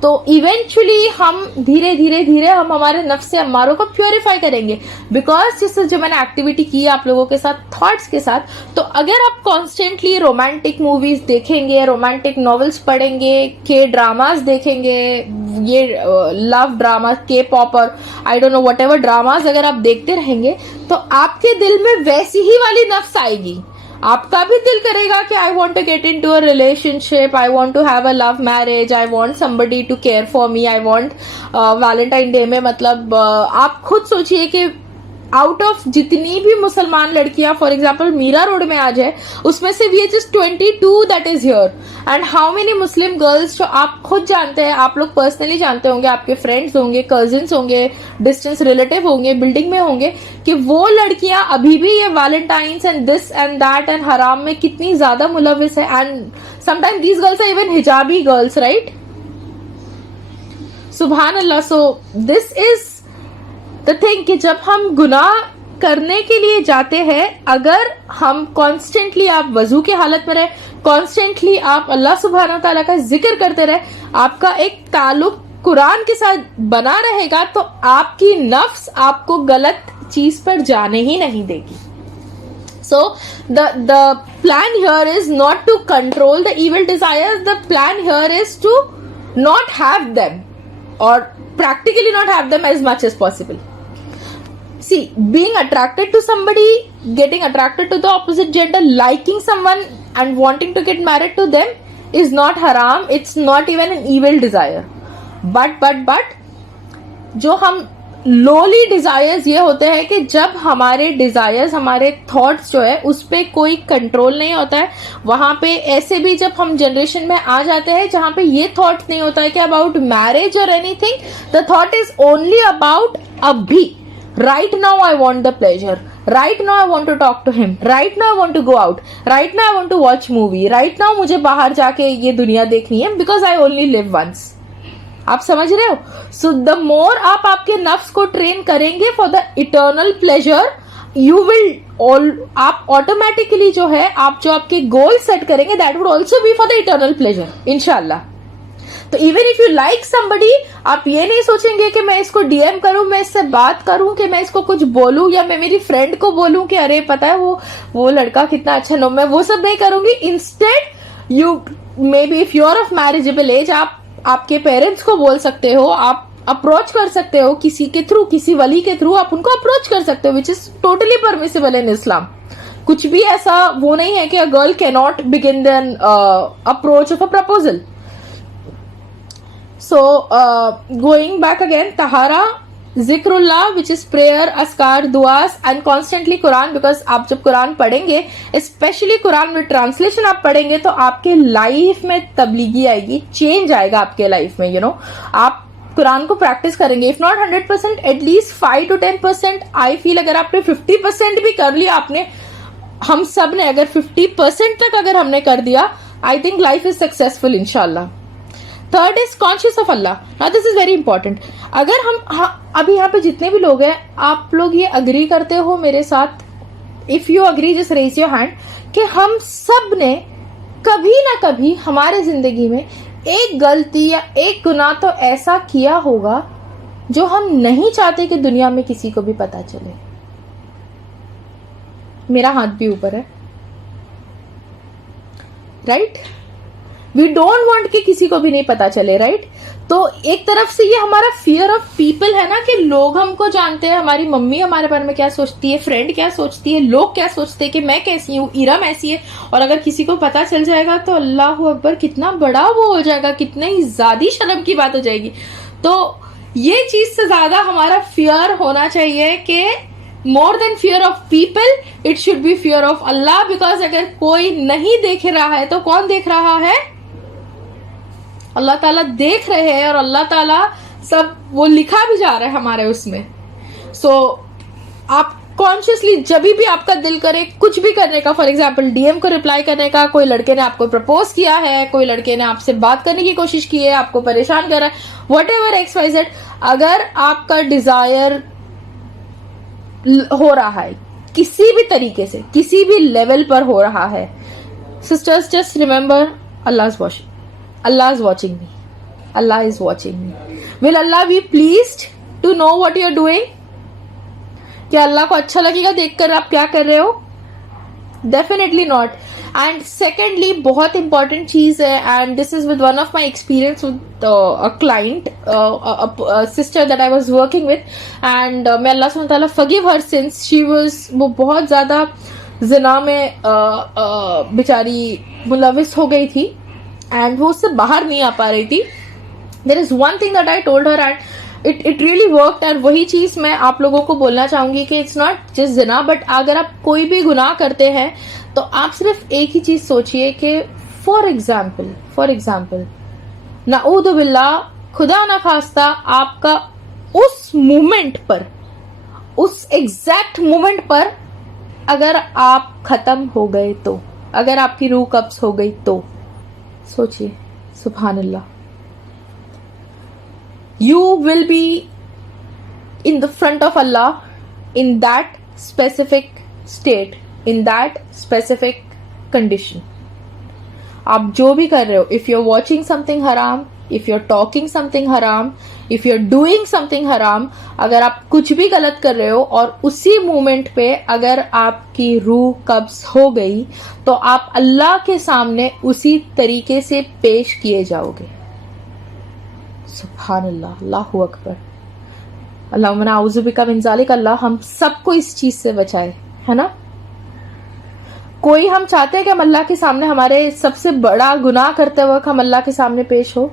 तो इवेंचुअली हम धीरे धीरे हम हमारे नफ्स अम्मारों को प्योरीफाई करेंगे। बिकॉज जैसे जो मैंने एक्टिविटी की आप लोगों के साथ, थॉट्स के साथ, तो अगर आप कॉन्स्टेंटली रोमांटिक मूवीज देखेंगे, रोमांटिक नॉवेल्स पढ़ेंगे, के ड्रामास देखेंगे, ये लव ड्रामा, के पॉप और I don't know what ever dramas अगर आप देखते रहेंगे, तो आपके दिल में वैसी ही वाली नफ्स आएगी। आपका भी दिल करेगा कि I want to get in to a relationship, I want to have a love marriage, I want somebody to care for me, I want Valentine Day में, मतलब आप खुद सोचिए कि आउट ऑफ जितनी भी मुसलमान लड़कियां फॉर एग्जाम्पल मीरा रोड में आज है, उसमें से we just 22 that is here, and how many Muslim girls जो आप खुद जानते हैं, आप लोग पर्सनली जानते होंगे, आपके फ्रेंड्स होंगे, कजिन्स होंगे, डिस्टेंस रिलेटिव होंगे, बिल्डिंग में होंगे, कि वो लड़कियां अभी भी ये Valentine's and this and that and हराम में कितनी ज्यादा मुलविस है। And sometime these girls are even हिजाबी गर्ल्स, राइट? सुभान अल्लाह। So this is the thing कि जब हम गुनाह करने के लिए जाते हैं, अगर हम कॉन्स्टेंटली, आप वजू की हालत में रहे, कॉन्स्टेंटली आप अल्लाह सुब्हानहू तआला का जिक्र करते रहे, आपका एक ताल्लुक कुरान के साथ बना रहेगा, तो आपकी नफ्स आपको गलत चीज पर जाने ही नहीं देगी। So the plan here is not to control the evil desires. The plan here is to not have them, or practically not have them as much as possible. See, being attracted to somebody, getting attracted to the opposite gender, liking someone and wanting to get married to them is not haram. It's not even an evil desire. But जो हम लोली डिजायर्स ये होते हैं कि जब हमारे डिजायर्स, हमारे थॉट्स जो है उस पे कोई कंट्रोल नहीं होता है। वहां पे ऐसे भी जब हम जनरेशन में आ जाते हैं जहां पे ये थॉट नहीं होता है कि अबाउट मैरिज और anything, the thought is only about अभी, right now I want the pleasure, right now I want to talk to him, right now I want to go out, right now I want to watch movie, right now मुझे बाहर जाके ये दुनिया देखनी है, because I only live once. आप समझ रहे हो? सो द मोर आप आपके नफ्स को ट्रेन करेंगे for the eternal pleasure, you will आप ऑटोमेटिकली जो है, आप जो आपके गोल सेट करेंगे, that would also be for the eternal pleasure, इंशाल्लाह। तो even if you like somebody, आप ये नहीं सोचेंगे कि मैं इसको डीएम करूं, मैं इससे बात करूं, कि मैं इसको कुछ बोलूं, या मैं मेरी फ्रेंड को बोलूं कि अरे पता है वो लड़का कितना अच्छा, नो, मैं वो सब नहीं करूंगी। Instead you may be if you are of marriageable age, आप आपके पेरेंट्स को बोल सकते हो, आप अप्रोच कर सकते हो किसी के थ्रू, किसी वली के थ्रू आप उनको अप्रोच कर सकते हो, which is totally permissible in Islam. कुछ भी ऐसा वो नहीं है कि a girl can not begin then approach of a proposal. So going back again, तहारा, जिक्रुल्लाह विच इज प्रेयर, अस्कार, दुआस, एंड कॉन्स्टेंटली कुरान, बिकॉज आप जब कुरान पढ़ेंगे, स्पेशली कुरान में ट्रांसलेशन आप पढ़ेंगे, तो आपके लाइफ में तब्लीगी आएगी, चेंज आएगा आपके लाइफ में, यू नो। आप कुरान को प्रैक्टिस करेंगे, if not 100%, at least 5 to 10%। I feel अगर आपने 50% भी कर लिया, आपने, हम सब ने अगर 50% तक अगर हमने कर दिया, I think life is successful इंशाल्लाह। Third is conscious of Allah. Now this is very important. अगर हम अभी यहाँ पे जितने भी लोग हैं, आप लोग ये अग्री करते हो मेरे साथ, if you agree just raise your hand, कि हम सब ने कभी ना कभी हमारे जिंदगी में एक गलती या एक गुनाह तो ऐसा किया होगा जो हम नहीं चाहते कि दुनिया में किसी को भी पता चले। मेरा हाथ भी ऊपर है, राइट? वी डोंट वांट कि किसी को भी नहीं पता चले, राइट? तो एक तरफ से ये हमारा फियर ऑफ पीपल है ना, कि लोग हमको जानते हैं, हमारी मम्मी हमारे बारे में क्या सोचती है, फ्रेंड क्या सोचती है, लोग क्या सोचते हैं कि मैं कैसी हूँ, इरम ऐसी है। और अगर किसी को पता चल जाएगा तो अल्लाह अकबर, कितना बड़ा वो हो जाएगा, कितनी ज्यादा शर्म की बात हो जाएगी। तो ये चीज से ज्यादा हमारा फियर होना चाहिए कि more than fear of people it should be fear of Allah. Because अगर कोई नहीं देख रहा है तो कौन देख रहा है? अल्लाह ताला देख रहे हैं, और अल्लाह ताला सब वो लिखा भी जा रहा है हमारे उसमें। सो आप कॉन्शियसली जब भी आपका दिल करे कुछ भी करने का, फॉर एग्जाम्पल डीएम को रिप्लाई करने का, कोई लड़के ने आपको प्रपोज किया है, कोई लड़के ने आपसे बात करने की कोशिश की है, आपको परेशान कर रहा है, वट एवर XYZ, अगर आपका डिजायर हो रहा है किसी भी तरीके से, किसी भी लेवल पर हो रहा है, sisters just remember Allah is watching, Allah is watching me. Allah is watching me. Will Allah be pleased to know what you are doing? क्या अल्लाह को अच्छा लगेगा देखकर आप क्या कर रहे हो? Definitely not. And secondly, बहुत important चीज है, and this is with one of my experience with a client, a sister that I was working with, and may Allah subhanahu wa ta'ala forgive her sins. वो बहुत ज्यादा जिना में बेचारी मुलविस हो गई थी, एंड वो उससे बाहर नहीं आ पा रही थी। There is one thing that I told her and it really worked, and वही चीज मैं आप लोगों को बोलना चाहूंगी कि इट्स नॉट जस्ट जिना, बट अगर आप कोई भी गुनाह करते हैं तो आप सिर्फ एक ही चीज सोचिए कि फॉर एग्जाम्पल नाऊदु बिल्लाह, खुदा ना खास्ता, आपका उस मोमेंट पर, उस एग्जैक्ट मोमेंट पर अगर आप खत्म हो गए तो, अगर आपकी रूह कब्ज हो गई तो सोचिए, सुभान अल्लाह, you will be in the front of Allah in that specific state, in that specific condition. आप जो भी कर रहे हो, if you're watching something haram, if you're talking something haram, if you're doing something haram, अगर आप कुछ भी गलत कर रहे हो और उसी मोमेंट पे अगर आपकी रूह कब्ज हो गई तो आप अल्लाह के सामने उसी तरीके से पेश किए जाओगे। सुभान अल्लाह, अल्लाहु अकबर, अल्लाहुम्मा नाऊज़ु बिका मिन ज़ालिक। अल्लाह हम सबको इस चीज से बचाए, है ना? कोई हम चाहते हैं कि हम अल्लाह के सामने हमारे सबसे बड़ा गुनाह करते वक्त हम अल्लाह के सामने पेश हो?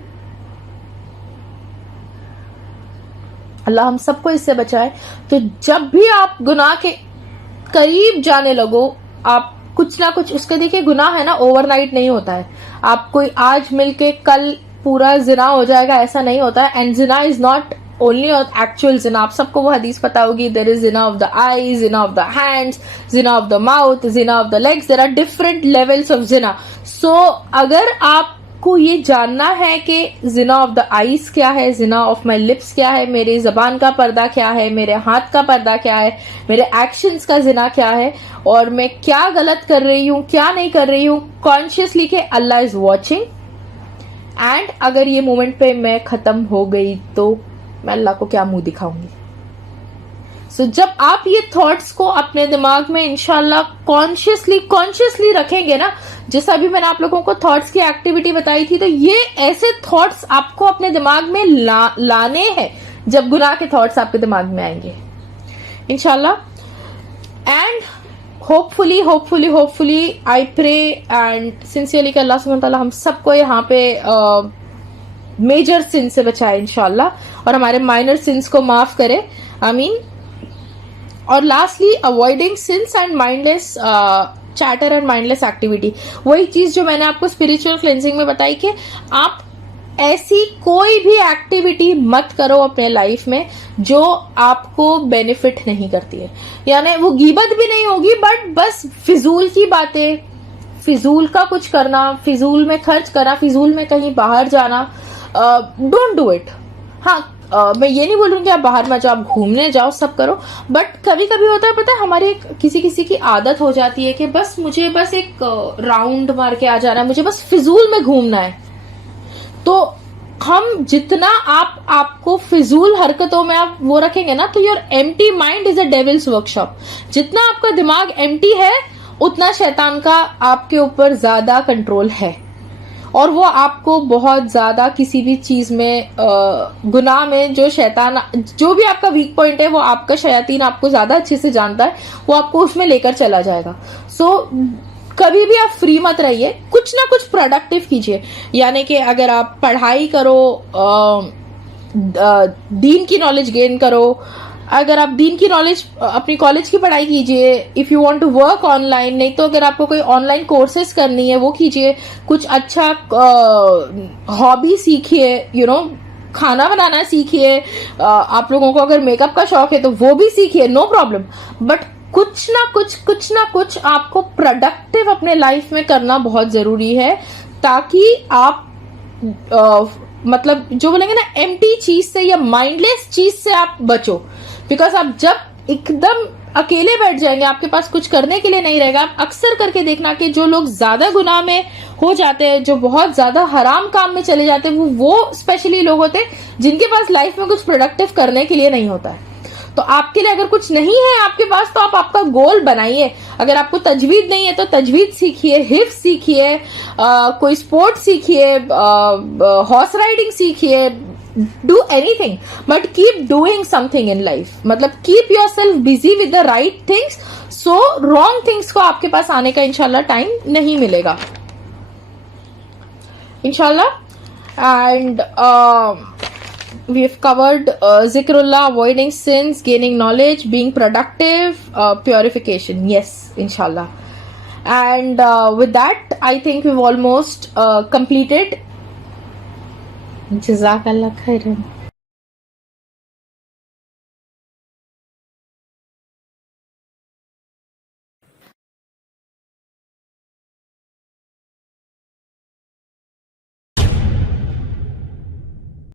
अल्लाह हम सबको इससे बचाए। तो जब भी आप गुनाह के करीब जाने लगो, आप कुछ ना कुछ, उसके देखिए गुनाह है ना, ओवरनाइट नहीं होता है। आप कोई आज मिलके कल पूरा जिना हो जाएगा, ऐसा नहीं होता है। एंड जिना इज नॉट ओनली एक्चुअल जिना, आप सबको वो हदीस पता होगी, देयर इज जिना ऑफ द आईज, जिना ऑफ द हैंड्स, जिना ऑफ द माउथ, जिना of the legs, there are different levels of जिना। सो अगर आपको ये जानना है कि जिना ऑफ द आईज क्या है, जिना ऑफ माई लिप्स क्या है, मेरे जबान का पर्दा क्या है, मेरे हाथ का पर्दा क्या है, मेरे एक्शंस का जिना क्या है, और मैं क्या गलत कर रही हूँ, क्या नहीं कर रही हूँ, कॉन्शियसली कि अल्लाह इज वॉचिंग। एंड अगर ये मोमेंट पे मैं खत्म हो गई तो मैं अल्लाह को क्या मुंह दिखाऊंगी? सो जब आप ये थॉट्स को अपने दिमाग में इंशाल्लाह कॉन्शियसली रखेंगे ना, जैसा भी मैंने आप लोगों को थॉट्स की एक्टिविटी बताई थी, तो ये ऐसे थॉट्स आपको अपने दिमाग में लाने हैं जब गुनाह के थॉट्स आपके दिमाग में आएंगे इंशाल्लाह। And hopefully I pray and sincerely कि अल्लाह सुब्हानहू व तआला हम सबको यहाँ पे मेजर सिन से बचाए इंशाल्लाह, और हमारे माइनर सिंस को माफ करे, आमीन। और lastly avoiding since and mindless chatter and mindless activity, वही चीज जो मैंने आपको स्पिरिचुअल क्लेंजिंग में बताई कि आप ऐसी कोई भी एक्टिविटी मत करो अपने लाइफ में जो आपको बेनिफिट नहीं करती है। यानी वो गीबत भी नहीं होगी, बट बस फिजूल की बातें, फिजूल का कुछ करना, फिजूल में खर्च करना, फिजूल में कहीं बाहर जाना, डोंट डू इट। हाँ, मैं ये नहीं बोल रही कि आप बाहर मत जाओ, आप घूमने जाओ, सब करो, बट कभी कभी होता है, पता है, हमारी किसी की आदत हो जाती है कि बस मुझे बस एक राउंड मार के आ जाना है, मुझे बस फिजूल में घूमना है। तो हम जितना आपको फिजूल हरकतों में आप वो रखेंगे ना, तो your empty mind is a devils workshop. जितना आपका दिमाग एम्प्टी है उतना शैतान का आपके ऊपर ज्यादा कंट्रोल है, और वो आपको बहुत ज्यादा किसी भी चीज में गुनाह में, जो शैतान जो भी आपका वीक पॉइंट है वो आपका शयातीन आपको ज्यादा अच्छे से जानता है, वो आपको उसमें लेकर चला जाएगा. सो कभी भी आप फ्री मत रहिए, कुछ ना कुछ प्रोडक्टिव कीजिए. यानी कि अगर आप पढ़ाई करो, दीन की नॉलेज गेन करो. अगर आप दीन की नॉलेज, अपनी कॉलेज की पढ़ाई कीजिए. If you want to work online, नहीं तो अगर आपको कोई ऑनलाइन कोर्सेज करनी है वो कीजिए. कुछ अच्छा हॉबी सीखिए, यू नो, खाना बनाना सीखिए. आप लोगों को अगर मेकअप का शौक है तो वो भी सीखिए, नो प्रॉब्लम. बट कुछ ना कुछ आपको प्रोडक्टिव अपने लाइफ में करना बहुत जरूरी है, ताकि आप मतलब जो बोलेंगे ना एम्प्टी चीज से या माइंडलेस चीज से आप बचो. बिकॉज आप जब एकदम अकेले बैठ जाएंगे, आपके पास कुछ करने के लिए नहीं रहेगा. आप अक्सर करके देखना कि जो लोग ज्यादा गुनाह में हो जाते हैं, जो बहुत ज्यादा हराम काम में चले जाते हैं, वो स्पेशली लोग होते हैं जिनके पास लाइफ में कुछ प्रोडक्टिव करने के लिए नहीं होता है. तो आपके लिए अगर कुछ नहीं है आपके पास, तो आप आपका गोल बनाइए. अगर आपको तजवीद नहीं है तो तजवीद सीखिए, हिफ्ज सीखिए, कोई स्पोर्ट सीखिए, हॉर्स राइडिंग सीखिए. Do anything, but keep doing something in life. मतलब keep your self busy with the right things, so wrong things को आपके पास आने का इंशाल्लाह टाइम नहीं मिलेगा, इंशाल्लाह. And we have covered zikrullah, avoiding sins, gaining knowledge, being productive, purification. Yes, inshallah. And with that, I think we've almost completed. Jazakallah khairan.